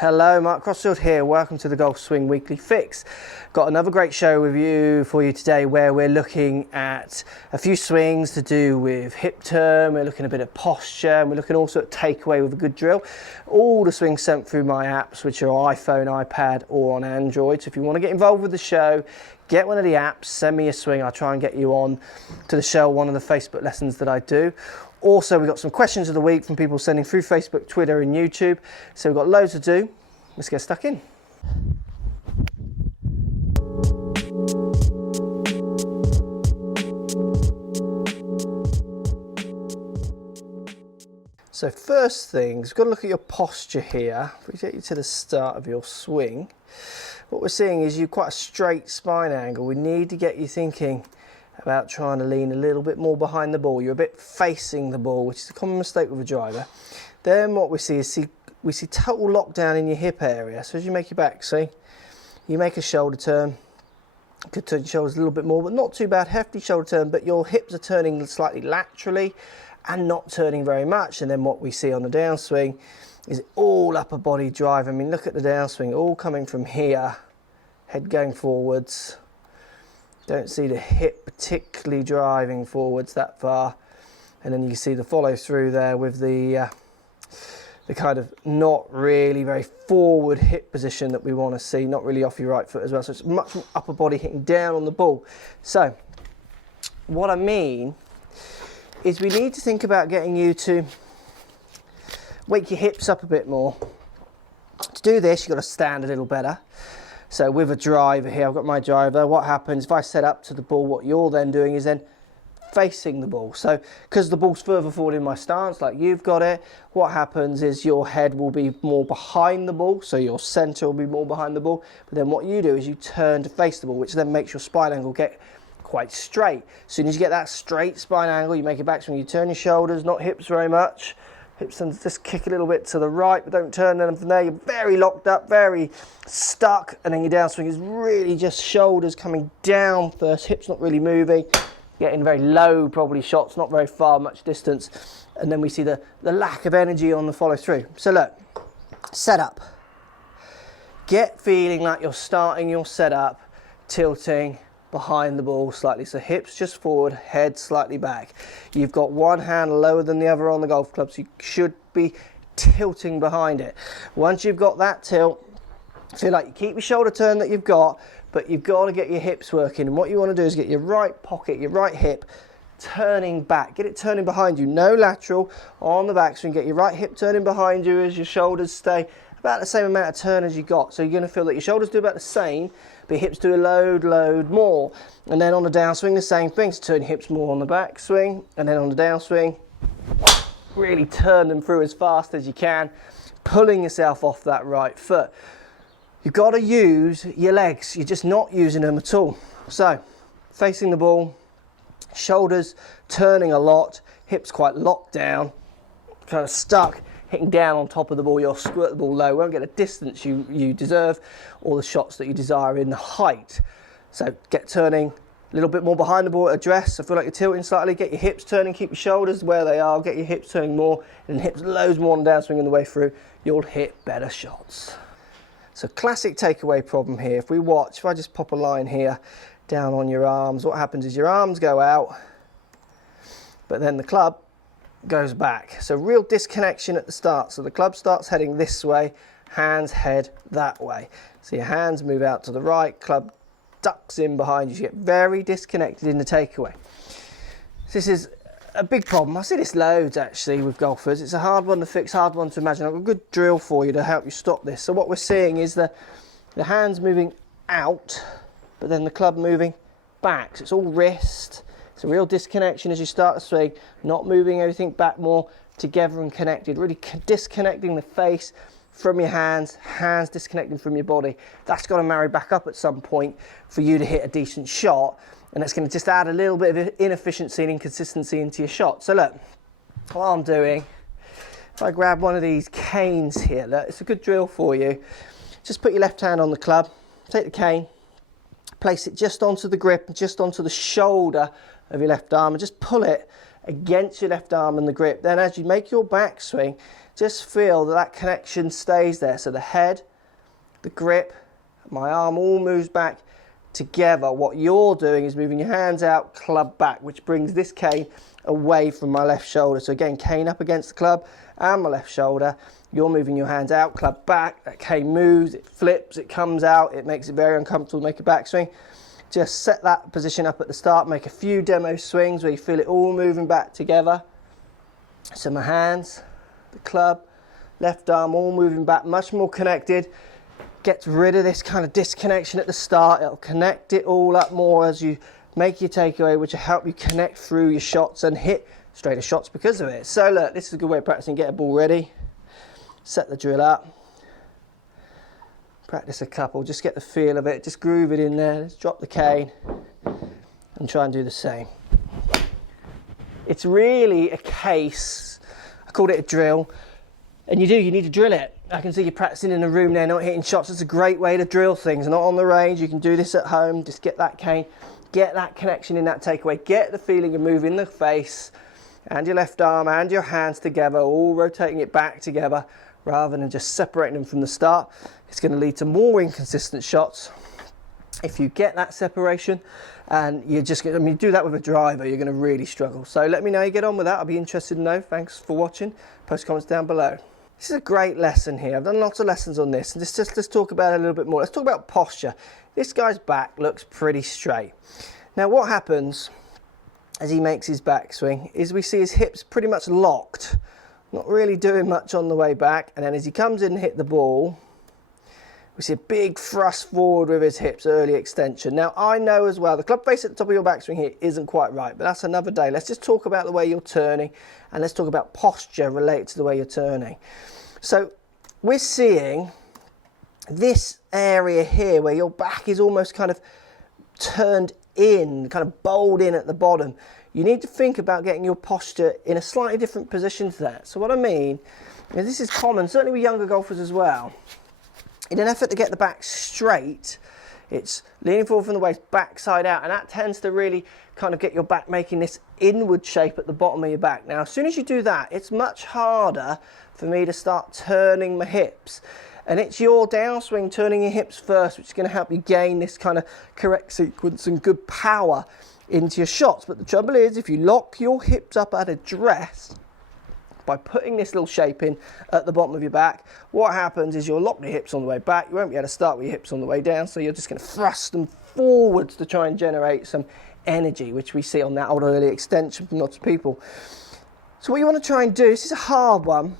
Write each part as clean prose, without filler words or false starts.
Hello, Mark Crossfield here. Welcome to the Golf Swing Weekly Fix. Got another great show for you today where we're looking at a few swings to do with hip turn, we're looking at a bit of posture, and we're looking also at takeaway with a good drill. All the swings sent through my apps, which are iPhone, iPad or on Android. So if you want to get involved with the show, get one of the apps, send me a swing. I'll try and get you on to the show, one of the Facebook lessons that I do. Also, we've got some questions of the week from people sending through Facebook, Twitter and YouTube. So we've got loads to do. Let's get stuck in. So first things, we've got to look at your posture here. If we get you to the start of your swing, what we're seeing is you've quite a straight spine angle. We need to get you thinking about trying to lean a little bit more behind the ball. You're a bit facing the ball, which is a common mistake with a driver. Then what we see is total lockdown in your hip area. So as you make your backswing, you make a shoulder turn. You could turn your shoulders a little bit more, but not too bad. Hefty shoulder turn, but your hips are turning slightly laterally and not turning very much. And then what we see on the downswing is all upper body drive. I mean, look at the downswing, all coming from here, head going forwards. Don't see the hip particularly driving forwards that far. And then you see the follow through there with the kind of not really very forward hip position that we want to see, not really off your right foot as well. So it's much more upper body hitting down on the ball. So what I mean is we need to think about getting you to wake your hips up a bit more. To do this, you've got to stand a little better. So with a driver here, I've got my driver. What happens if I set up to the ball, what you're then doing is then facing the ball. So because the ball's further forward in my stance, like you've got it, what happens is your head will be more behind the ball, so your center will be more behind the ball. But then what you do is you turn to face the ball, which then makes your spine angle get quite straight. As soon as you get that straight spine angle, you make a backswing, you turn your shoulders, not hips very much. Hips and just kick a little bit to the right, but don't turn them from there. You're very locked up, very stuck, and then your downswing is really just shoulders coming down first, hips not really moving, getting very low probably shots, not very far, much distance, and then we see the lack of energy on the follow through. So look, setup. Get feeling like you're starting your setup, tilting behind the ball slightly, so hips just forward, head slightly back. You've got one hand lower than the other on the golf club, so you should be tilting behind it. Once you've got that tilt, feel like you keep your shoulder turn that you've got, but you've got to get your hips working. And what you want to do is get your right pocket, your right hip turning back. Get it turning behind you, no lateral on the backswing. Get your right hip turning behind you as your shoulders stay about the same amount of turn as you got. So you're going to feel that your shoulders do about the same, but your hips do a load more. And then on the downswing, the same thing. So turn hips more on the backswing, and then on the downswing, really turn them through as fast as you can, pulling yourself off that right foot. You've got to use your legs. You're just not using them at all. So facing the ball, shoulders turning a lot, hips quite locked down, kind of stuck, hitting down on top of the ball. You'll squirt the ball low, won't get the distance you deserve or the shots that you desire in the height. So get turning a little bit more behind the ball at address. I feel like you're tilting slightly. Get your hips turning, keep your shoulders where they are, get your hips turning more, and hips loads more on the downswing on the way through. You'll hit better shots. So classic takeaway problem here. If I just pop a line here down on your arms, what happens is your arms go out, but then the club goes back. So real disconnection at the start. So the club starts heading this way, hands head that way. So your hands move out to the right, club ducks in behind you. You get very disconnected in the takeaway. This is a big problem. I see this loads actually with golfers. It's a hard one to fix, hard one to imagine. I've got a good drill for you to help you stop this. So what we're seeing is the hands moving out, but then the club moving back. So it's all wrist. It's a real disconnection as you start to swing, not moving everything back more together and connected, really disconnecting the face from your hands, hands disconnecting from your body. That's got to marry back up at some point for you to hit a decent shot, and that's going to just add a little bit of inefficiency and inconsistency into your shot. So look, what I'm doing, if I grab one of these canes here, look, it's a good drill for you. Just put your left hand on the club, take the cane, place it just onto the grip, just onto the shoulder of your left arm, and just pull it against your left arm and the grip. Then as you make your backswing, just feel that that connection stays there. So the head, the grip, my arm all moves back together. What you're doing is moving your hands out, club back, which brings this cane away from my left shoulder. So again, cane up against the club and my left shoulder. You're moving your hands out, club back, that cane moves, it flips, it comes out, it makes it very uncomfortable to make a backswing. Just set that position up at the start, make a few demo swings where you feel it all moving back together. So my hands, the club, left arm all moving back, much more connected. Gets rid of this kind of disconnection at the start. It'll connect it all up more as you make your takeaway, which will help you connect through your shots and hit straighter shots because of it. So look, this is a good way of practicing. Get a ball ready, set the drill up, practice a couple, just get the feel of it, just groove it in there, let's drop the cane and try and do the same. It's really a case, I called it a drill, and you need to drill it. I can see you practicing in a room there, not hitting shots. It's a great way to drill things, not on the range. You can do this at home, just get that cane, get that connection in that takeaway, get the feeling of moving the face and your left arm and your hands together, all rotating it back together rather than just separating them from the start. It's going to lead to more inconsistent shots if you get that separation, and you're just going to, I mean, do that with a driver, you're going to really struggle. So let me know how you get on with that. I'll be interested to know. Thanks for watching. Post comments down below. This is a great lesson here. I've done lots of lessons on this, and let's talk about it a little bit more. Let's talk about posture. This guy's back looks pretty straight. Now what happens as he makes his backswing is we see his hips pretty much locked, not really doing much on the way back, and then as he comes in and hit the ball, we see a big thrust forward with his hips, early extension. Now I know as well, the club face at the top of your backswing here isn't quite right, but that's another day. Let's just talk about the way you're turning, and let's talk about posture related to the way you're turning. So we're seeing this area here where your back is almost kind of turned in, kind of bowled in at the bottom. You need to think about getting your posture in a slightly different position to that. So what I mean is, this is common, certainly with younger golfers as well. In an effort to get the back straight, it's leaning forward from the waist, backside out, and that tends to really kind of get your back making this inward shape at the bottom of your back. Now, as soon as you do that, it's much harder for me to start turning my hips. And it's your downswing, turning your hips first, which is going to help you gain this kind of correct sequence and good power into your shots. But the trouble is, if you lock your hips up at address by putting this little shape in at the bottom of your back, what happens is you'll lock your hips on the way back. You won't be able to start with your hips on the way down, so you're just going to thrust them forwards to try and generate some energy, which we see on that old early extension from lots of people. So what you want to try and do, this is a hard one,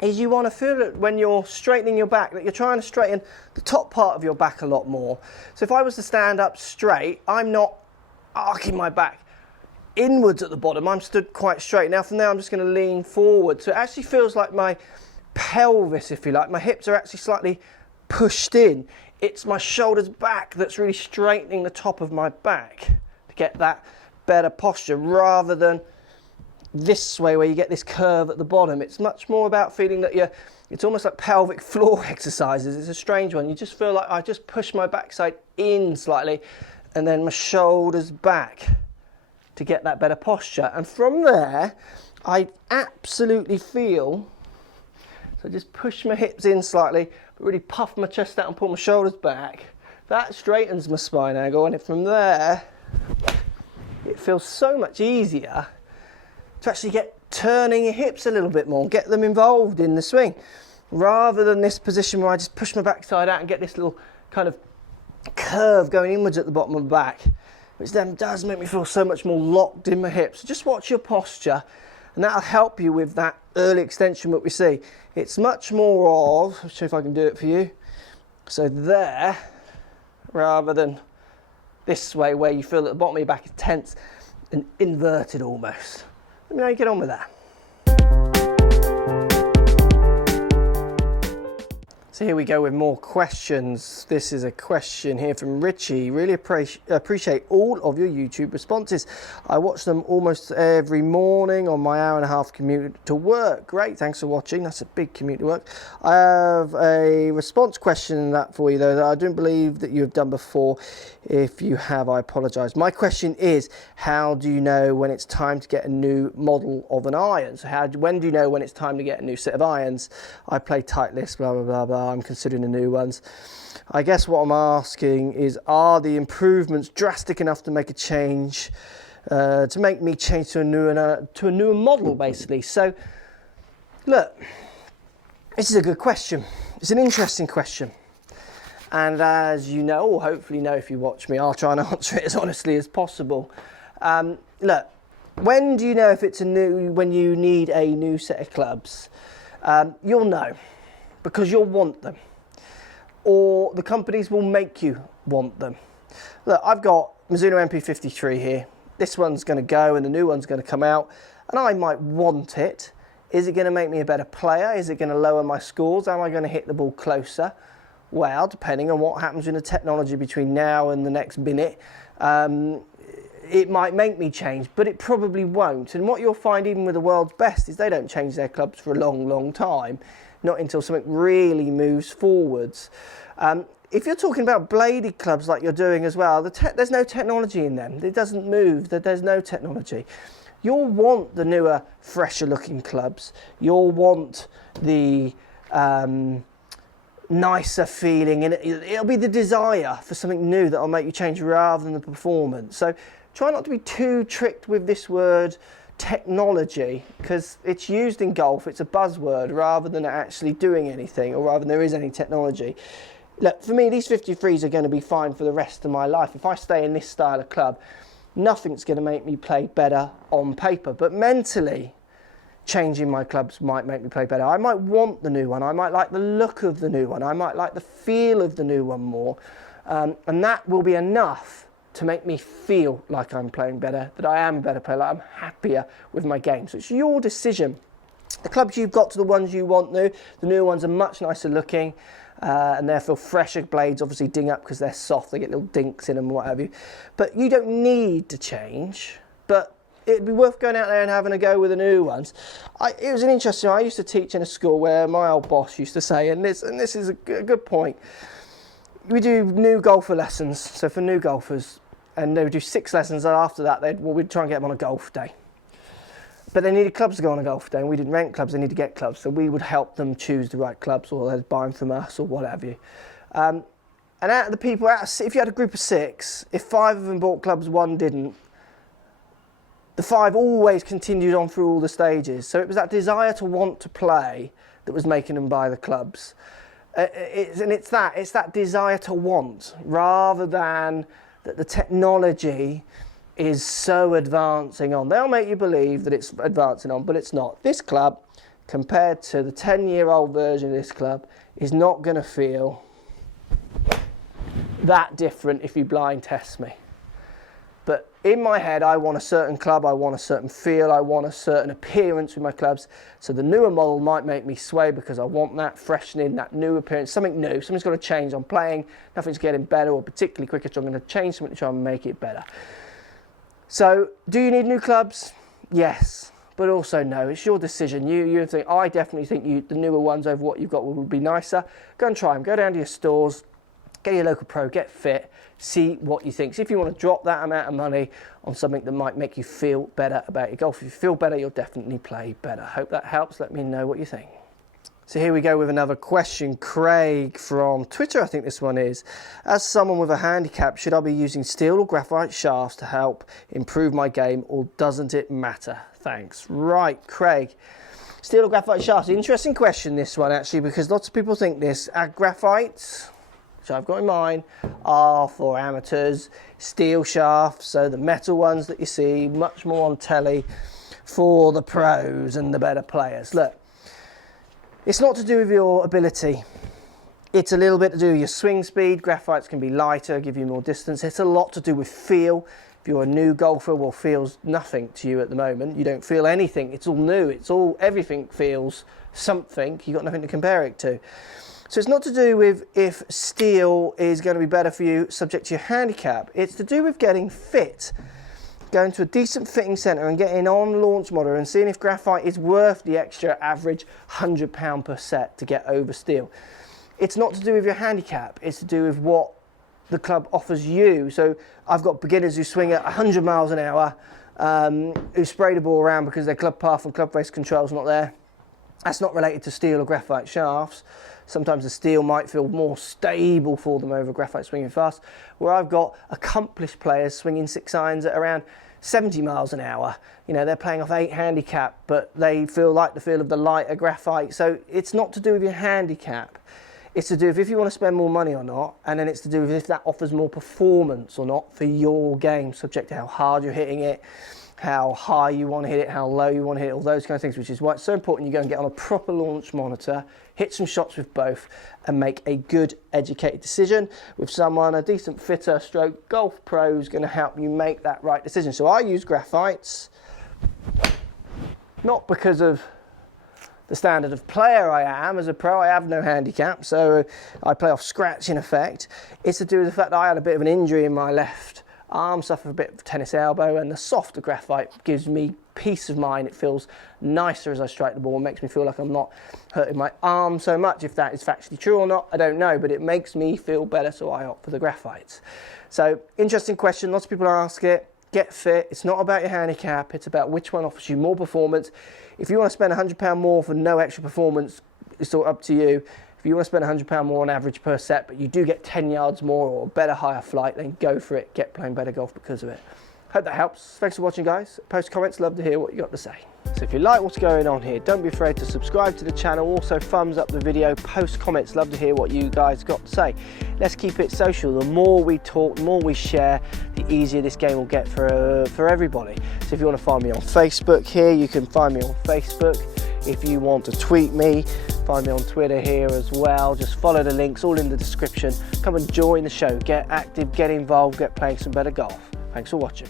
is you want to feel it when you're straightening your back, that you're trying to straighten the top part of your back a lot more. So if I was to stand up straight, I'm not arcing my back inwards at the bottom, I'm stood quite straight. Now from there I'm just going to lean forward, so it actually feels like my pelvis, if you like, my hips are actually slightly pushed in. It's my shoulders back that's really straightening the top of my back to get that better posture, rather than this way where you get this curve at the bottom. It's much more about feeling that it's almost like pelvic floor exercises. It's a strange one. You just feel like I just push my backside in slightly and then my shoulders back to get that better posture. And from there, I absolutely feel, so just push my hips in slightly, but really puff my chest out and pull my shoulders back. That straightens my spine angle, and from there, it feels so much easier to actually get turning your hips a little bit more, get them involved in the swing, rather than this position where I just push my backside out and get this little kind of curve going inwards at the bottom of my back, which then does make me feel so much more locked in my hips. So just watch your posture, and that'll help you with that early extension that we see. It's much more of, I'll show if I can do it for you, so there, rather than this way where you feel that the bottom of your back is tense and inverted almost. Let me know how you get on with that. So here we go with more questions. This is a question here from Richie. Really appreciate all of your YouTube responses. I watch them almost every morning on my hour-and-a-half commute to work. Great, thanks for watching. That's a big commute to work. I have a response question in that for you, though, that I don't believe that you have done before. If you have, I apologise. My question is, how do you know when it's time to get a new model of an iron? So when do you know when it's time to get a new set of irons? I play Titleist, blah, blah, blah, blah. I'm considering the new ones. I guess what I'm asking is, are the improvements drastic enough to make a change, to make me change to a newer model, basically? So, look, this is a good question. It's an interesting question. And as you know, or hopefully know if you watch me, I'll try and answer it as honestly as possible. Look, when do you know if it's when you need a new set of clubs? You'll know, because you'll want them, or the companies will make you want them. Look, I've got Mizuno MP53 here. This one's going to go and the new one's going to come out, and I might want it. Is it going to make me a better player? Is it going to lower my scores? Am I going to hit the ball closer? Well, depending on what happens in the technology between now and the next minute, it might make me change, but it probably won't. And what you'll find even with the world's best is they don't change their clubs for a long, long time, not until something really moves forwards. If you're talking about bladed clubs like you're doing as well, there's no technology in them. It doesn't move, there's no technology. You'll want the newer, fresher looking clubs. You'll want the nicer feeling, and it'll be the desire for something new that'll make you change rather than the performance. So try not to be too tricked with this word technology, because it's used in golf, it's a buzzword rather than actually doing anything, or rather than there is any technology. Look, for me, these 53s are going to be fine for the rest of my life. If I stay in this style of club, nothing's going to make me play better on paper, but mentally changing my clubs might make me play better. I might want the new one. I might like the look of the new one. I might like the feel of the new one more. And that will be enough to make me feel like I'm playing better, that I am a better player, like I'm happier with my game. So it's your decision. The clubs you've got to the ones you want new. The new ones are much nicer looking, and therefore fresher blades obviously ding up because they're soft. They get little dinks in them and what have you. But you don't need to change. But it'd be worth going out there and having a go with the new ones. It was an interesting. I used to teach in a school where my old boss used to say, and this is a good point. We do new golfer lessons, so for new golfers, and they would do 6 lessons. And after that, we'd try and get them on a golf day. But they needed clubs to go on a golf day, and we didn't rent clubs. They needed to get clubs, so we would help them choose the right clubs, or they'd buy them from us, or what have you. And out of the people, if you had a group of 6, if 5 of them bought clubs, 1 didn't. The 5 always continued on through all the stages. So it was that desire to want to play that was making them buy the clubs. It's that desire to want, rather than that the technology is so advancing on. They'll make you believe that it's advancing on, but it's not. This club, compared to the 10-year-old version of this club, is not going to feel that different if you blind test me. But in my head, I want a certain club, I want a certain feel, I want a certain appearance with my clubs. So the newer model might make me sway because I want that freshening, that new appearance, something new. Something's got to change. I'm playing, nothing's getting better or particularly quicker, so I'm going to change something to try and make it better. So do you need new clubs? Yes, but also no. It's your decision. You think, I definitely think the newer ones over what you've got would be nicer. Go and try them. Go down to your stores, get your local pro, get fit. See what you think. See if you want to drop that amount of money on something that might make you feel better about your golf. If you feel better, you'll definitely play better. Hope that helps. Let me know what you think. So here we go with another question. Craig from Twitter, I think this one is. As someone with a handicap, should I be using steel or graphite shafts to help improve my game, or doesn't it matter? Thanks. Right, Craig. Steel or graphite shafts? Interesting question, this one, actually, because lots of people think this. Graphites, which I've got in mind, are for amateurs. Steel shafts, so the metal ones that you see, much more on telly, for the pros and the better players. Look, it's not to do with your ability. It's a little bit to do with your swing speed. Graphites can be lighter, give you more distance. It's a lot to do with feel. If you're a new golfer, well, feels nothing to you at the moment. You don't feel anything. It's all new. Everything feels something. You've got nothing to compare it to. So it's not to do with if steel is going to be better for you subject to your handicap. It's to do with getting fit, going to a decent fitting centre and getting on launch monitor and seeing if graphite is worth the extra average £100 per set to get over steel. It's not to do with your handicap, it's to do with what the club offers you. So I've got beginners who swing at 100 miles an hour, who spray the ball around because their club path and club face control's not there. That's not related to steel or graphite shafts. Sometimes the steel might feel more stable for them over graphite swinging fast, where I've got accomplished players swinging 6 irons at around 70 miles an hour. You know, they're playing off 8 handicap, but they feel like the feel of the lighter graphite. So it's not to do with your handicap. It's to do with if you want to spend more money or not, and then it's to do with if that offers more performance or not for your game, subject to how hard you're hitting it, how high you want to hit it, how low you want to hit it, all those kind of things, which is why it's so important you go and get on a proper launch monitor, hit some shots with both, and make a good educated decision with someone, a decent fitter stroke golf pro, who's going to help you make that right decision. So I use graphites, not because of the standard of player I am. As a pro, I have no handicap, so I play off scratch in effect. It's to do with the fact that I had a bit of an injury in my left arm, suffered a bit of tennis elbow, and the softer graphite gives me peace of mind. It feels nicer as I strike the ball. It makes me feel like I'm not hurting my arm so much. If that is factually true or not, I don't know, but it makes me feel better, so I opt for the graphites. So, interesting question, lots of people ask it. Get fit. It's not about your handicap, it's about which one offers you more performance. If you want to spend £100 more for no extra performance, it's all up to you. If you want to spend £100 more on average per set, but you do get 10 yards more or a better higher flight, then go for it. Get playing better golf because of it. Hope that helps. Thanks for watching, guys. Post comments, love to hear what you got to say. So if you like what's going on here, don't be afraid to subscribe to the channel. Also thumbs up the video, post comments, love to hear what you guys got to say. Let's keep it social. The more we talk, the more we share, the easier this game will get for everybody. So if you want to find me on Facebook here, you can find me on Facebook. If you want to tweet me, find me on Twitter here as well. Just follow the links, all in the description. Come and join the show, get active, get involved, get playing some better golf. Thanks for watching.